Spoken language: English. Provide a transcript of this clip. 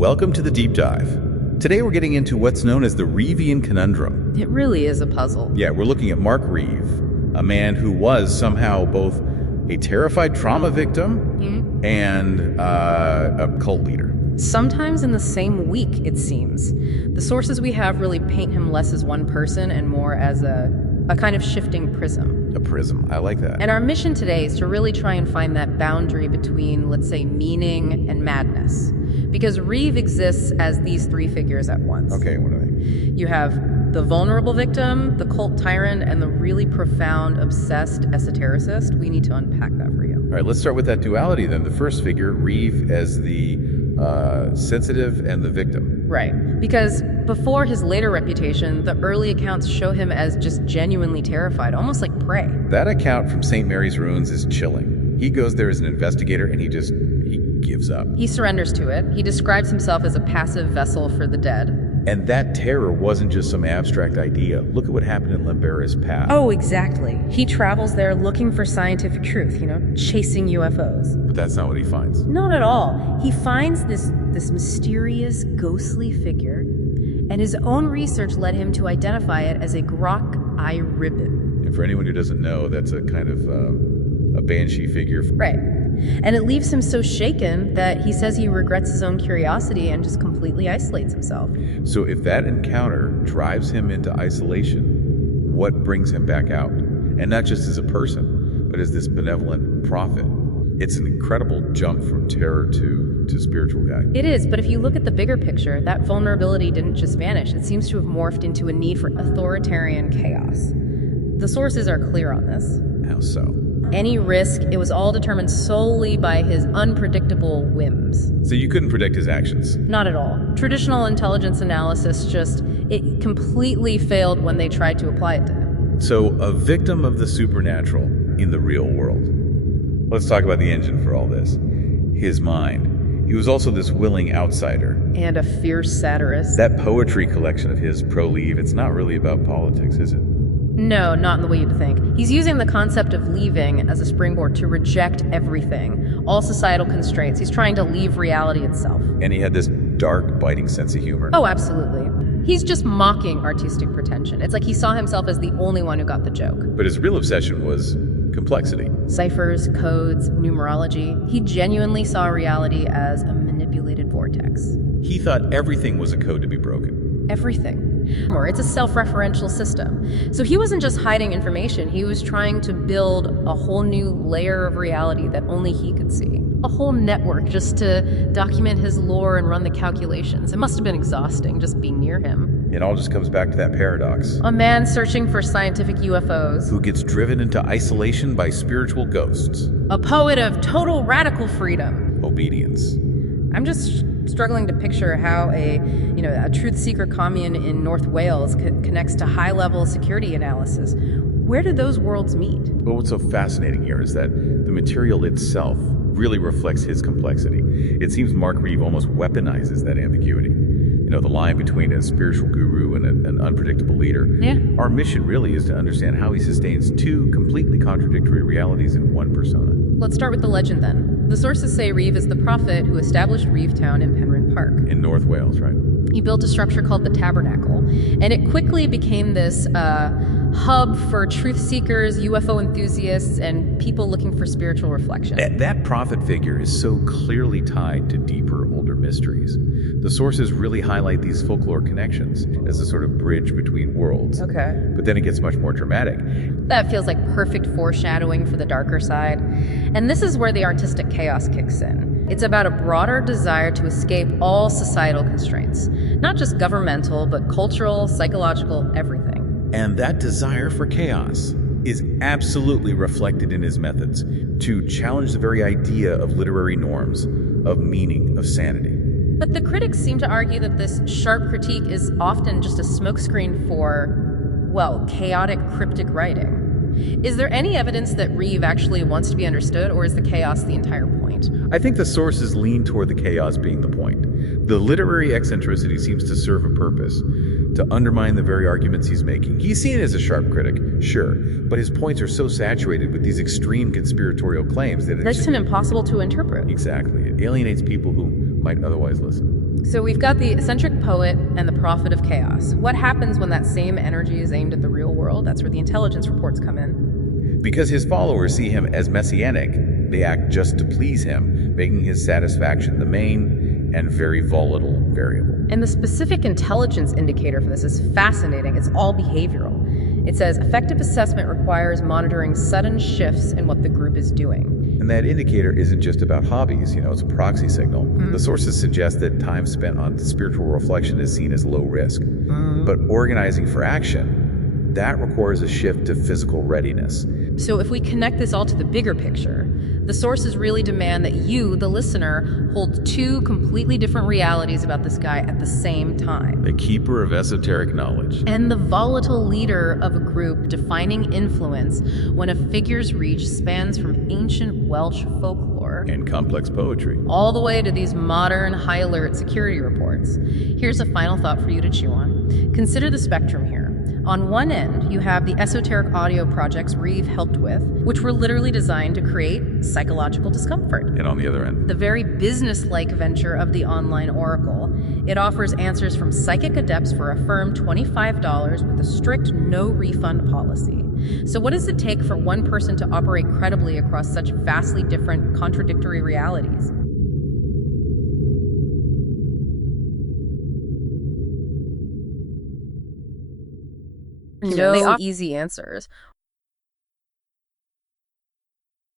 Welcome to the Deep Dive. Today we're getting into what's known as the Reevian Conundrum. It really is a puzzle. Yeah, we're looking at Mark Reeve, a man who was somehow both a terrified trauma victim and a cult leader. Sometimes in the same week, it seems. The sources we have really paint him less as one person and more as a kind of shifting prism. A prism, I like that. And our mission today is to really try and find that boundary between, let's say, meaning and madness. Because Reeve exists as these three figures at once. Okay, what are they? You have the vulnerable victim, the cult tyrant, and the really profound, obsessed esotericist. We need to unpack that for you. All right, let's start with that duality then. The first figure, Reeve as the sensitive and the victim. Right. Because before his later reputation, the early accounts show him as just genuinely terrified, almost like prey. That account from St. Mary's Ruins is chilling. He goes there as an investigator and he gives up. He surrenders to it. He describes himself as a passive vessel for the dead. And that terror wasn't just some abstract idea. Look at what happened in Lemberra's Path. Oh, exactly. He travels there looking for scientific truth, chasing UFOs. But that's not what he finds. Not at all. He finds this mysterious, ghostly figure, and his own research led him to identify it as a grok eye ribbon. And for anyone who doesn't know, that's a kind of a banshee figure. Right. And it leaves him so shaken that he says he regrets his own curiosity and just completely isolates himself. So if that encounter drives him into isolation, what brings him back out? And not just as a person, but as this benevolent prophet. It's an incredible jump from terror to spiritual guy. It is, but if you look at the bigger picture, that vulnerability didn't just vanish. It seems to have morphed into a need for authoritarian chaos. The sources are clear on this. How so? Any risk, it was all determined solely by his unpredictable whims. So you couldn't predict his actions? Not at all. Traditional intelligence analysis it completely failed when they tried to apply it to him. So a victim of the supernatural in the real world. Let's talk about the engine for all this. His mind. He was also this willing outsider. And a fierce satirist. That poetry collection of his, Pro-Leave, it's not really about politics, is it? No, not in the way you'd think. He's using the concept of leaving as a springboard to reject everything, all societal constraints. He's trying to leave reality itself. And he had this dark, biting sense of humor. Oh, absolutely. He's just mocking artistic pretension. It's like he saw himself as the only one who got the joke. But his real obsession was complexity. Ciphers, codes, numerology. He genuinely saw reality as a manipulated vortex. He thought everything was a code to be broken. Everything. Or it's a self-referential system. So he wasn't just hiding information, he was trying to build a whole new layer of reality that only he could see. A whole network just to document his lore and run the calculations. It must have been exhausting just being near him. It all just comes back to that paradox. A man searching for scientific UFOs. Who gets driven into isolation by spiritual ghosts. A poet of total radical freedom. Obedience. I'm just struggling to picture how a truth seeker commune in North Wales connects to high-level security analysis. Where do those worlds meet? Well, what's so fascinating here is that the material itself really reflects his complexity. It seems Mark Reeve almost weaponizes that ambiguity. The line between a spiritual guru and an unpredictable leader. Yeah. Our mission really is to understand how he sustains two completely contradictory realities in one persona. Let's start with the legend then. The sources say Reeve is the prophet who established Reeve Town in Penryn Park. In North Wales, right? He built a structure called the Tabernacle, and it quickly became this hub for truth seekers, UFO enthusiasts, and people looking for spiritual reflection. That prophet figure is so clearly tied to deeper, older mysteries. The sources really highlight these folklore connections as a sort of bridge between worlds. Okay. But then it gets much more dramatic. That feels like perfect foreshadowing for the darker side. And this is where the artistic chaos kicks in. It's about a broader desire to escape all societal constraints, not just governmental, but cultural, psychological, everything. And that desire for chaos is absolutely reflected in his methods to challenge the very idea of literary norms, of meaning, of sanity. But the critics seem to argue that this sharp critique is often just a smokescreen for, chaotic, cryptic writing. Is there any evidence that Reeve actually wants to be understood, or is the chaos the entire point? I think the sources lean toward the chaos being the point. The literary eccentricity seems to serve a purpose, to undermine the very arguments he's making. He's seen as a sharp critic, sure, but his points are so saturated with these extreme conspiratorial claims that That's impossible to interpret. Exactly. It alienates people who might otherwise listen. So we've got the eccentric poet and the prophet of chaos. What happens when that same energy is aimed at the real world? That's where the intelligence reports come in. Because his followers see him as messianic, they act just to please him, making his satisfaction the main and very volatile variable. And the specific intelligence indicator for this is fascinating. It's all behavioral. It says effective assessment requires monitoring sudden shifts in what the group is doing. And that indicator isn't just about hobbies, it's a proxy signal. The sources suggest that time spent on spiritual reflection is seen as low risk. But organizing for action, that requires a shift to physical readiness. So if we connect this all to the bigger picture, the sources really demand that you, the listener, hold two completely different realities about this guy at the same time. A keeper of esoteric knowledge. And the volatile leader of a group defining influence when a figure's reach spans from ancient Welsh folklore And complex poetry. all the way to these modern high alert security reports. Here's a final thought for you to chew on. Consider the spectrum here. On one end, you have the esoteric audio projects Reeve helped with, which were literally designed to create psychological discomfort. And on the other end, The very business-like venture of the online oracle. It offers answers from psychic adepts for a firm $25 with a strict no-refund policy. So what does it take for one person to operate credibly across such vastly different, contradictory realities? No easy answers.